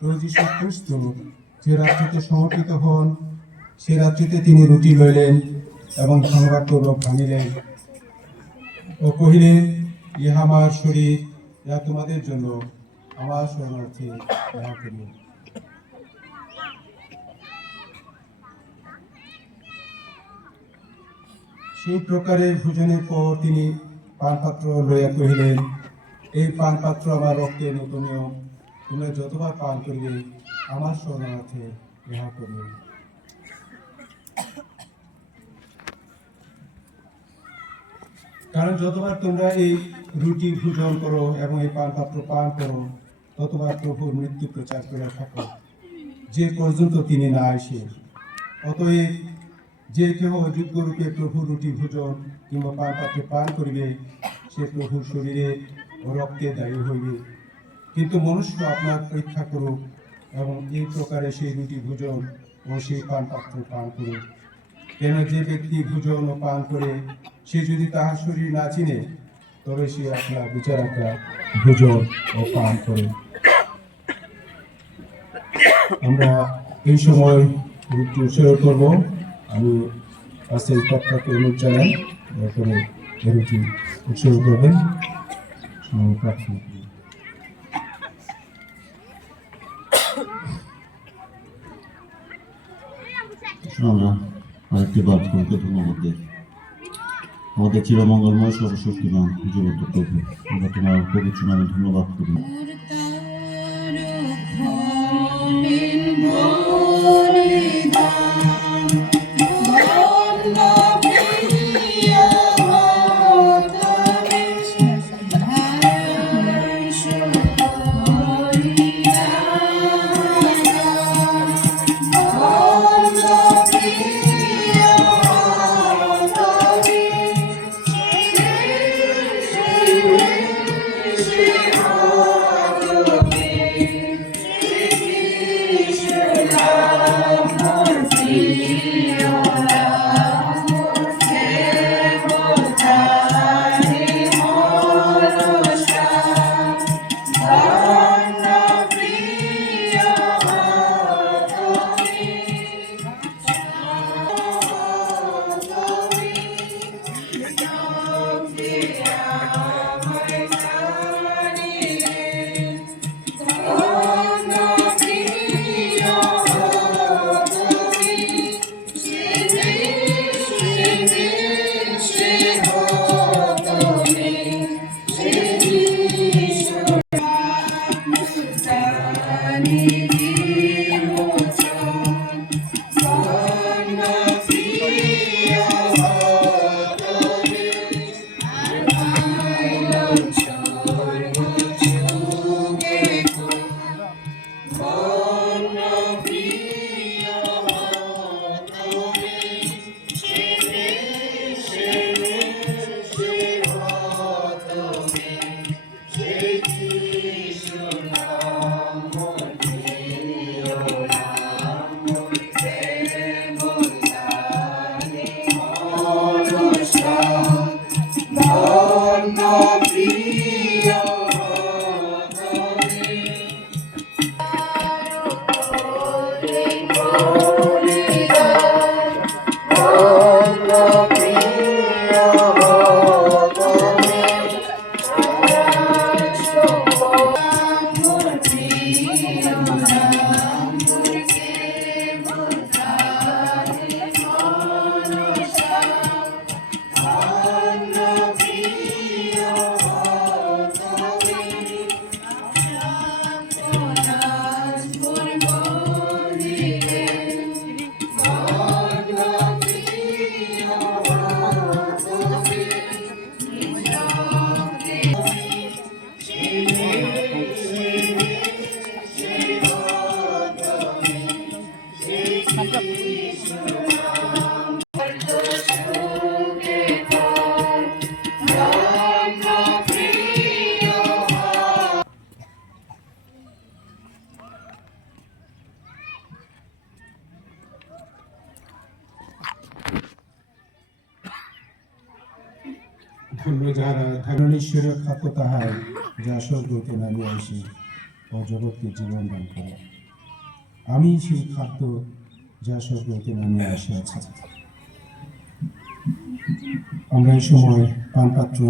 খ্রিস্ট যে রাত্রিতে সমর্পিত হন, সে রাত্রিতে তিনি রুটি লইলেন এবং ধন্যবাদপূর্বক ভাঙিলেন। ও কহিলেন, ইহা আমার শরীর, ইহা তোমাদের জন্য। আমার শরণার্থে ইহা সেই প্রকারের ভোজনের পর তিনি পানপাত্র লইয়া কহিলেন, এই পানপাত্র আমার রক্তের নতুন নিয়ম। তোমরা যতবার পান করিবে, আমার শরণার্থে ইহা করিবে। কারণ যতবার তোমরা এই রুটি ভোজন করো এবং এই পানপাত্র পান করো, ততবার প্রভুর মৃত্যু প্রচার করে থাকো। যে পর্যন্ত তিনি না আসে, অতএব যে কেহ যুদ্ধরূপে প্রভু রুটি ভোজন কিংবা পান পাত্রে পান করিবে, সে প্রভুর শরীরে রক্তে দায়ী হইবে। কিন্তু মনুষ্য আপনার পরীক্ষা করুক এবং এই প্রকারে সেই রুটি ভোজন ও সেই পান পাত্র পান করুক। কেন যে ব্যক্তি ভোজন ও পান করে, সে যদি তাহার শরীর না চিনে, তবে সে আপনার বিচারাকা ভোজন ও পান করে। আমরা এই সময় রুটি উৎসর্গ করব। আমি পাশে তৎকাকে অনুরোধ জানাই এই রুটি উৎসর্গ করবেন। প্রার্থনা আমরা আরেকটি বার তোমাকে ধন্যবাদ দিই। আমাদের চিরমঙ্গলময় সর্বশক্তিমান জীবন্ত প্রভু, আমরা তোমার পবিত্র নামে ধন্যবাদ করি। ধন্য যারা ধারণেশ্বরের খাদ্য তাহার যা স্বর্গতে নামে আসে ও জগৎকে জীবন দান করে। আমি সেই খাদ্য যা স্বর্গতে নামে আসে আছে। আমরা এই সময় পানপাত্র